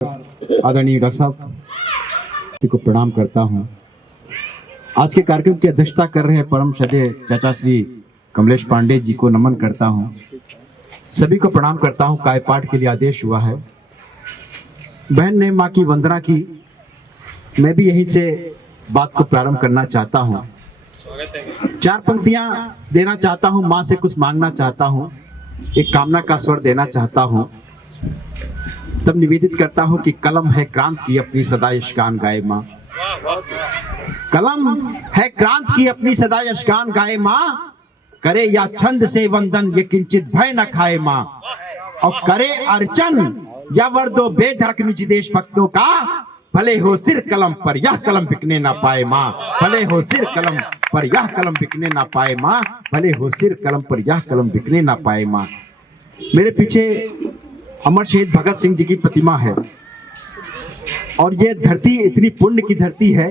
आदरणीय डॉक्टर साहब को प्रणाम करता हूं। आज के कार्यक्रम की अध्यक्षता कर रहे हैं परम श्रद्धेय चाचा श्री कमलेश पांडे जी को नमन करता हूं। सभी को प्रणाम करता हूं। काय पाठ के लिए आदेश हुआ है। बहन ने माँ की वंदना की, मैं भी यहीं से बात को प्रारंभ करना चाहता हूं। चार पंक्तियां देना चाहता हूं, माँ से कुछ मांगना चाहता हूं, एक कामना का स्वर देना चाहता हूं। तब निवेदित करता हूं कि कलम है क्रांत की अपनी सदा यशगान गाए माँ। कलम है क्रांत की अपनी सदा यशगान गाए माँ। करे या छंद से वंदन ये किंचित भय न खाए माँ। और करे अर्चन या वर दो बेधड़क निज देश भक्तों का। भले हो सिर कलम पर यह कलम बिकने ना पाए माँ। भले हो सिर कलम पर यह कलम बिकने ना पाए माँ। भले हो सिर कलम पर यह कलम बिकने ना पाए माँ। मेरे पीछे अमर शहीद भगत सिंह जी की प्रतिमा है और ये धरती इतनी पुण्य की धरती है।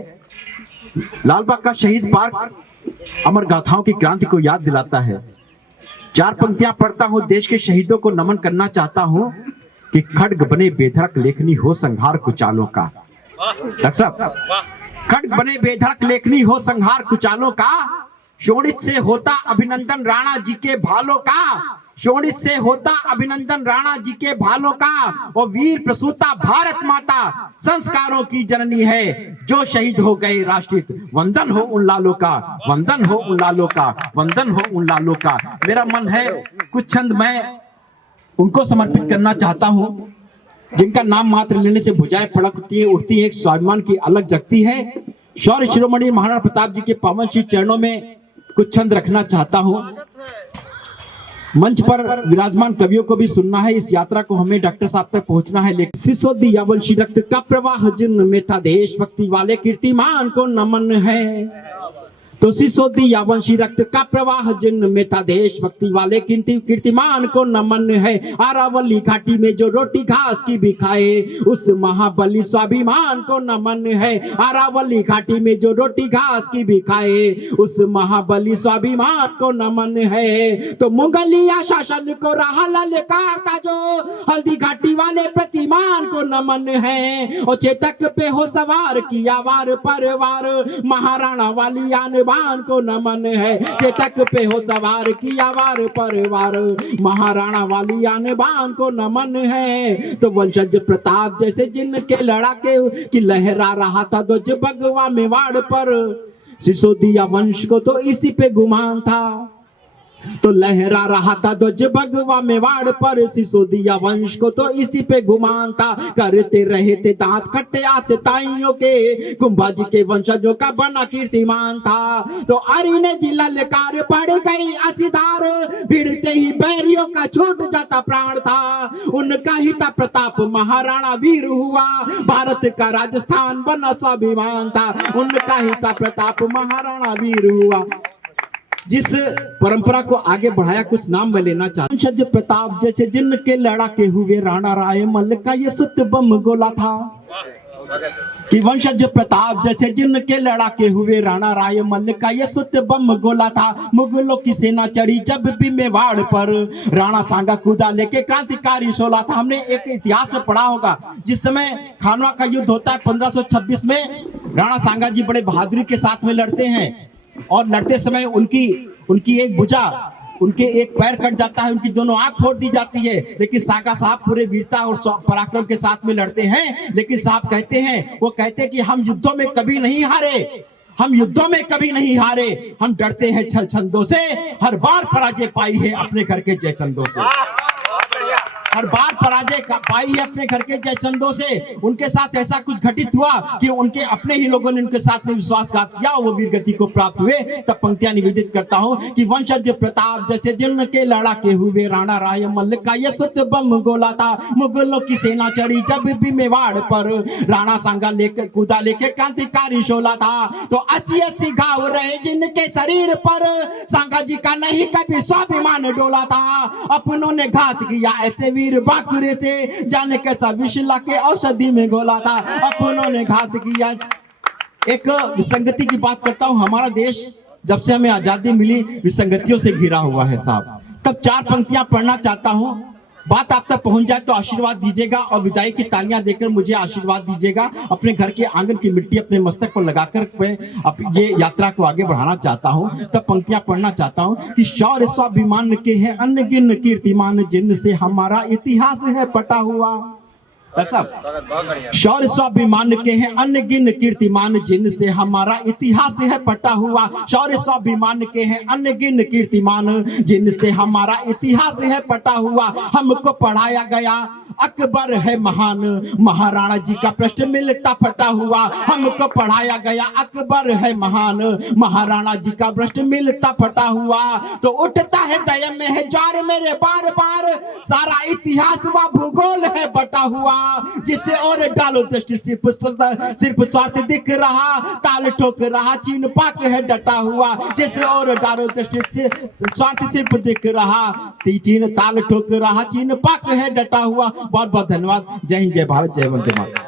लालबाग का शहीद पार्क अमर गाथाओं की क्रांति को याद दिलाता है। चार पंक्तियां पढ़ता हूं, देश के शहीदों को नमन करना चाहता हूं कि खड्ग बने बेधड़क लेखनी हो संहार कुचालों का। डॉक्टर साहब, खड्ग बने बेधड़क लेखनी हो संहार कुचालों का। शोणित से होता अभिनंदन राणा जी के भालों का। शोणित से होता अभिनंदन राणा जी के भालों का। और वीर प्रसूता भारत माता संस्कारों की जननी है। जो शहीद हो गए राष्ट्रहित, वंदन हो उन लालों का। वंदन हो उन लालों का। वंदन हो उन लालों का। मेरा मन है कुछ छंद मैं उनको समर्पित करना चाहता हूं जिनका नाम मात्र लेने से भुजाएं फड़कती है, उठती है, एक स्वाभिमान की अलग जगती है। शौर्य शिरोमणि महाराणा प्रताप जी के पावन श्री चरणों में कुछ छंद रखना चाहता हूं। मंच पर विराजमान कवियों को भी सुनना है। इस यात्रा को हमें डॉक्टर साहब तक पहुंचना है। लेकिन सिसोदी यावंशी रक्त का प्रवाह जिनमें था, देशभक्ति वाले कीर्तिमान को नमन है। तो सिसोदी यावंशी रक्त का प्रवाह जिनमें था, देशभक्ति वाले कीर्तिमान को नमन है। अरावली घाटी में जो रोटी घास की भी खाए, उस महाबली स्वाभिमान को नमन है। अरावली घाटी में जो रोटी घास की भी खाए, उस महाबली स्वाभिमान को नमन है। तो मुगलिया शासन को रहा ललकारता जो, हल्दी घाटी वाले प्रतिमान को नमन है। और चेतक पे हो सवार किया वार परवार, महाराणा वाली आन को नमन है। चेतक पे हो सवार किया वार परवार, महाराणा वाली आन बान को नमन है। तो वंशज प्रताप जैसे जिनके लड़ाके की लहरा रहा था ध्वज भगवा मेवाड़ पर, सिसोदिया वंश को तो इसी पे गुमान था। तो लहरा रहा था ध्वज भगवा मेवाड़ पर, सिसोदिया वंश को तो इसी पे गुमान था। करते रहे थे दांत खट्टे आते ताइयों के, कुंभाजी के वंशजों का बना कीर्तिमान था। तो अरि ने दिला लकार पड़ गई असीधार, भिड़ते ही बैरियों का छूट जाता प्राण था। उनका ही था प्रताप महाराणा वीर हुआ, भारत का राजस्थान बना स्वाभिमान था। उनका ही था प्रताप महाराणा वीर हुआ। जिस परंपरा को आगे बढ़ाया, कुछ नाम मैं लेना चाहता हूं। वंशज प्रताप जैसे जिनके लड़ाके हुए, राणा रायमल का ये सुत बम गोला था। कि वंशज प्रताप जैसे जिनके लड़ाके हुए, राणा रायमल का ये सुत बम गोला था। मुगलों की सेना चढ़ी जब भी मेवाड़ पर, राणा सांगा कूदा लेके क्रांतिकारी शोला था। हमने एक इतिहास में पढ़ा होगा, जिस समय खानवा का युद्ध होता है 1526 में, राणा सांगा जी बड़े बहादुरी के साथ में लड़ते हैं। और लड़ते समय उनकी एक भुजा, उनके एक पैर कट जाता है, उनकी दोनों आंख फोड़ दी जाती है। लेकिन सांगा साहब पूरे वीरता और पराक्रम के साथ में लड़ते हैं। लेकिन साहब कहते हैं, वो कहते हैं कि हम युद्धों में कभी नहीं हारे, हम युद्धों में कभी नहीं हारे। हम डरते हैं छल छंदों से, हर बार पराजय पाई है अपने घर के जयचंदों से। हर बार पराजय पाई है अपने घर के जयचंदों से। उनके साथ ऐसा कुछ घटित हुआ कि उनके अपने ही लोगों ने उनके साथ में विश्वासघात किया, वो वीरगति को प्राप्त हुए। तब पंक्तियां निवेदित करता हूं कि वंशज प्रताप जैसे जिनके लड़ाके हुए, राणा रायमल का ये सुत बम गोला था। मुगलों की सेना चढ़ी जब भी मेवाड़ पर, राणा सांगा लेकर कूदा लेके क्रांतिकारी शोला था। तो 80-80 घाव रहे जिनके शरीर पर, सांगा जी का नहीं कभी स्वाभिमान डोला था। अपनों ने घात किया ऐसे वीर बाकुरे से, जाने कैसा विष लाके औषधि में घोला था। अपनों ने घात किया। एक विसंगति की बात करता हूं, हमारा देश जब से हमें आजादी मिली विसंगतियों से घिरा हुआ है साहब। तब चार पंक्तियां पढ़ना चाहता हूं बात आप तक पहुंच जाए तो आशीर्वाद दीजिएगा और विदाई की तालियां देकर मुझे आशीर्वाद दीजिएगा। अपने घर के आंगन की मिट्टी अपने मस्तक पर लगाकर मैं ये यात्रा को आगे बढ़ाना चाहता हूं। तब पंक्तियां पढ़ना चाहता हूं कि शौर्य स्वाभिमान के हैं अनगिन कीर्तिमान, जिनसे हमारा इतिहास है पटा हुआ। शौर्य स्वाभिमान के हैं अनगिन कीर्तिमान, जिनसे हमारा इतिहास है पटा हुआ। शौर्य स्वाभिमान के हैं अनगिन कीर्तिमान, जिनसे हमारा इतिहास है पटा हुआ। हमको पढ़ाया गया अकबर है महान, महाराणा जी का प्रश्न मिलता फटा हुआ। हमको पढ़ाया गया अकबर है महान, महाराणा जी का प्रश्न मिलता फटा हुआ। तो उठता है दया में है ज्वार मेरे बार बार, सारा इतिहास व भूगोल है बटा हुआ। जिसे और डालो दृष्टि सिर्फ स्वार्थ दिख रहा, ताल ठोक रहा चीन पाक है डटा हुआ। जिसे और डालो दृष्टि स्वार्थ सिर्फ दिख रहा, चीन ताल ठोक रहा चीन पाक है डटा हुआ। बहुत बहुत धन्यवाद। जय हिंद, जय भारत, जय वंदे मातरम।